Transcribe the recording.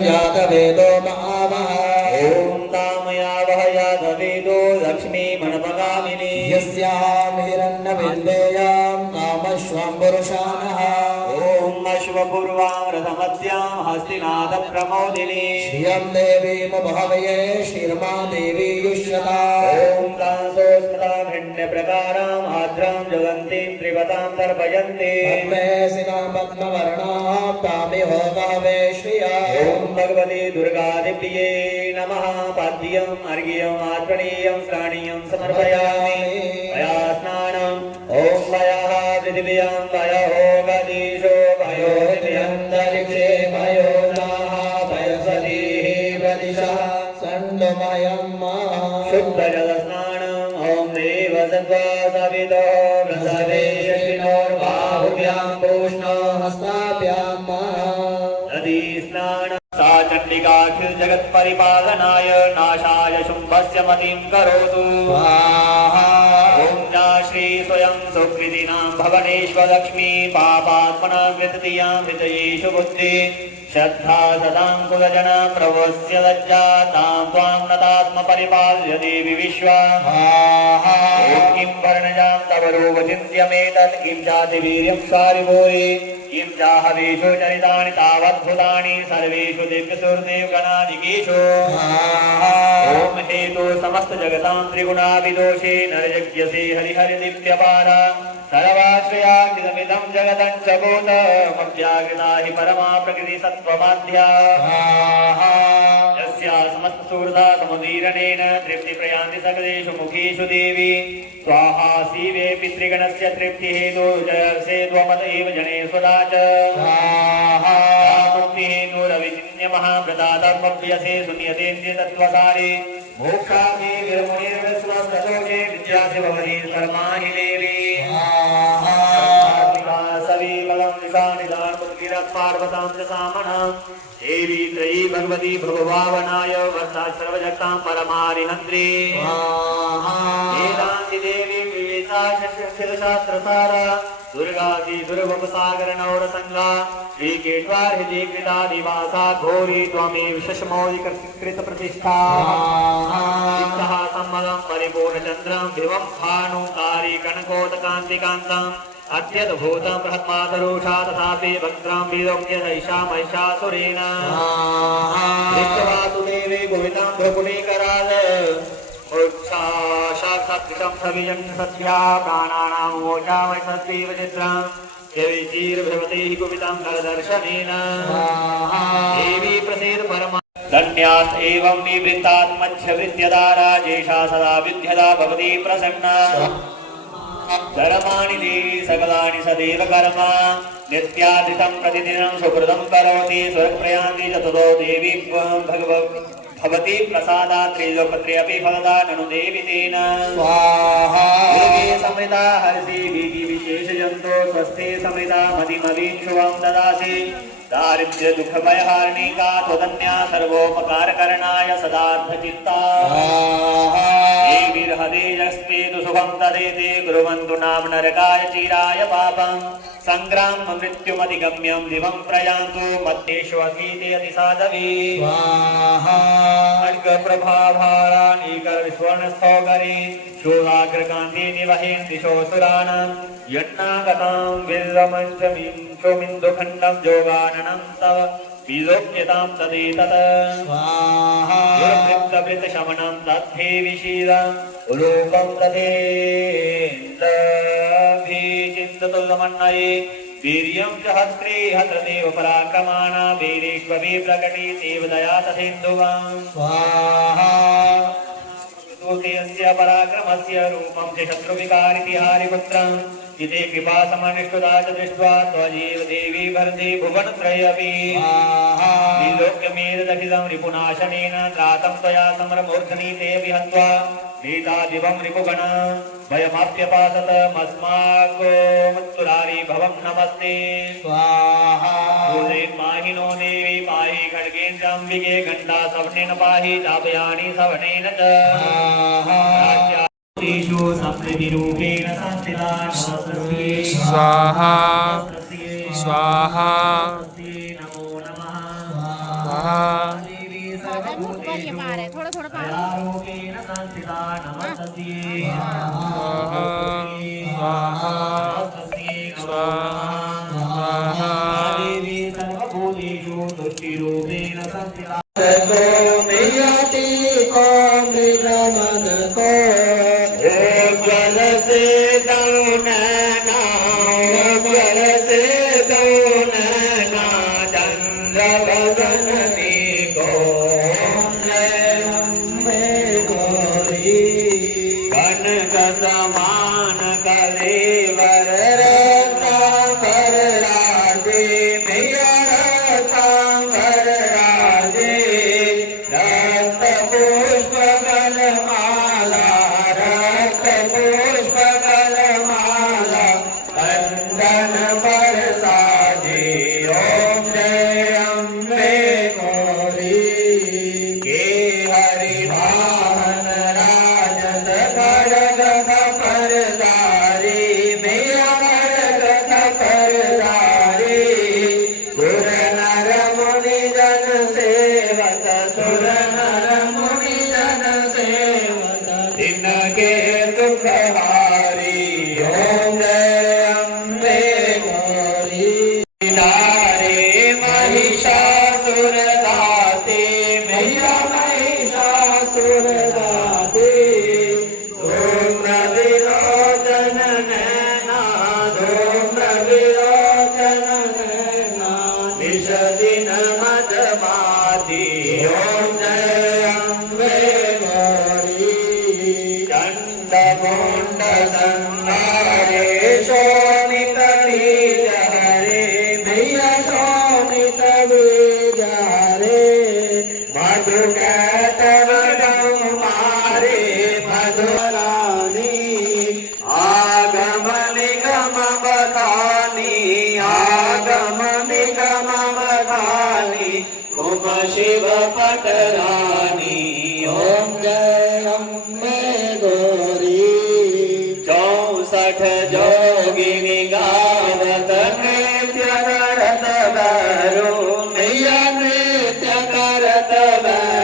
यातवेदो महामः ॐ तामयावह यातवेदो लक्ष्मी मणपगामिनी यस्यां हिरण्यविन्देयां कामश्वं पुरुषाणः ॐ अश्वपूर्वां रथमद्यां हस्तिनाथ प्रमोदिनी श्रियं देवीमुपहवये श्रीर्मा देवी युष्यता ॐ कांसो स्मृता भिन्नप्रकारां आद्रां जगन्तीं त्रिवतां तर्पयन्ति पद्मेसिनां पद्मवर्णां तामिहो गावे श्रिया ॐ भगवती दुर्गादिप्रिये नमः पाद्यम् अर्घ्यम् आत्मनीयं स्नानीयं समर्पयामि मया स्नानम् ॐ मयः पृथिव्यां वयो गदीशो वयो हृदयन्तरिक्षे वयो नाः वयसतीः प्रदिशः सण्डमयं शुद्धजलस्नानम् ॐ देव सत्त्वा सवितो प्रसवे शशिनोर्बाहुभ्यां पूष्णो हस्ताभ्यां नदीस्नानम् सा चण्डिकाखिल जगत् परिपालनाय नाशाय शुम्भस्य मतिं करोतु ॐ श्री स्वयं सुकृतिनां भवनेश्वरलक्ष्मी पापात्मनां कृतधियां हृदयेषु बुद्धि श्रद्धा सदां कुलजन प्रवस्य लज्जा तां त्वां नतात्म परिपाल्य देवी विश्वा किं वर्णजां तव रूपचिन्त्यमेतत् किं चाति वीर्यं सारिभूरि किं चाहवेषु चरितानि तावद्भुतानि सर्वेषु दिव्यसुरदेवगणादिकेषु ॐ हेतु समस्त जगतां त्रिगुणाविदोषे नरयज्ञसे हरिहरिदिव्यपारा सर्वाश्रयाखिलमिदं जगतं च भूतमव्याकृता हि परमा प्रकृति सत्त्वमाध्या यस्या समस्त सुहृदा समुदीरणेन तृप्तिप्रयान्ति सकलेषु मुखेषु देवी स्वाहा शिवे पितृगणस्य तृप्तिहेतु जयसे त्वमत एव जने स्वदा च मुक्तिहेतुरविचिन्य महाव्रतादर्मभ्यसे शून्यतेन्द्रिय तत्त्वसारे मोक्षादि विरमुनिर्विश्वस्तदोषे विद्यासि भवति कर्माणि देवी सविमलं निशानिदानमुद्गिरत्पार्वतां च सामनां देवी त्रयी भगवती भगवावनाय वर्षा सर्वजगतां परमारिहन्त्री वेदान्ति देवी विवेशा शिरशास्त्रसारा दुर्गासी दुर्गुपसागर नौरसंगा श्रीकेट्वार्हिति कृतादिवासा घोरी त्वमेव शशमौलिकृत प्रतिष्ठा सम्मलं परिपूर्णचन्द्रं भिवं भानुकारी कनकोटकान्तिकान्तम् अत्यद्भुतं बृहन्मातरूषा तथापि वक्त्रां विलोक्य सैषा महिषासुरेण दृष्ट्वा तु देवी भुवितां भ्रुकुटीकराल साक्षात्कृतं सविजं सत्या प्राणानां मोचामयसत्त्वैव चित्रं देवीचीर्भवति कुपितां करदर्शनेन देवी प्रसीद परमा धन्यास् एवं निवृत्तात्मच्छवृत्यदारा जेषा सदा विद्यदा भवति प्रसन्ना धर्माणि देवी सकलानि सदैव कर्म नित्यादितं प्रतिदिनं सुकृतं करोति स्वर्गप्रयान्ति चतुरो देवी भवति प्रसादा त्रैलोकत्रयपि फलदा ननु देवी तेन स्वाहा समृता हर्षि भीति विशेषजन्तो स्वस्ते समृता मतिमवीक्षुवं ददासि दारिद्र्य दुख भयहारिणी का त्वदन्या सर्वोपकारकरणाय सदार्थचित्ता देवीर्हदेजस्तेतु सुखं तदेते कुर्वन्तु नाम नरकाय चिराय पापं संग्राम मृत्युमधिगम्यं दिवं प्रयान्तु मध्येष्वगीते अतिसाधवी अर्घप्रभाभारानीकरविस्वर्णस्थौकरी शोलाग्रकान्ति निवहेन् दिशोऽसुराणां यन्नागतां विल्लमञ्चमीं चोमिन्दुखण्डं जोगाननं तव विलोक्यतां तदेतत् दुर्वृत्तवृत्तशमनं तद्धेवि शीलं रूपं तथेन्द्रभिचिन्ततुल्यमन्नये वीर्यं च हस्त्रे हत्रदेव पराक्रमाणा वीरेष्वपि प्रकटीतेव दया तथेन्दुवां स्वाहा तस्य पराक्रमस्य रूपं च शत्रुविकारिति हारिपुत्रं इति कृपा समनिष्ठुता च दृष्ट्वा त्वजीव देवी भर्ति भुवनत्रयमपि विलोक्यमेतदखिलं रिपुनाशनेन त्रातं त्वया समरमूर्धनि ते विहत्वा भीतादिवं रिपुगण भयमाप्यपासतमस्माको मत्तुरारी भवं नमस्ते स्वाहा माहिनो देवी पाहि खड्गेन्द्राम्बिके घण्टा सवनेन पाहि चापयानि सवनेन च समृद्धिरूपेण संस्थिता स्वाहा स्वाहा नमो नमः स्वाहा ये पार है थोड़ा थोड़ा पार आरोग्येन संस्थिता नमस्तस्यै स्वाहा देवी सर्वभूतेषु तुष्टिरूपेण संस्थिता मेयति को मृगमन को जल से दौनना जल से दौनना चंद्र बदन को कनक समान कलेवर रत्नाकर राजे मैया रत्नाकर राजे रक्त पुष्प गलमाला रक्त पुष्प गलमाला कंदन पर साजे ओम जय अम्बे गौरी के हरि वाहन राजत खड़ग परदारी मैया खड़ग परदारी सुर नर मुनि जन सेवक सुर नर मुनि जन सेवक जिनके दुख हारी ओम जय अम्बे गौरी नारे महिषासुर दाते मैया महिषासुर दाते धूम्र विलोचन नैना धूम्र विलोचन नैना निश दिन मदमाती ओम जय अम्बे गौरी चंड मुंड संहारे शोणित बीज हरे मैया शोणित बीज हरे मधु कैटव मारे मधुरानी आगम निगम बखानी आगम निगम बखानी उप शिव पटरानी ओम जय अम्बे गौरी 64 जोगिनी गावत नृत्य करत बरो मैया नृत्य करत बरो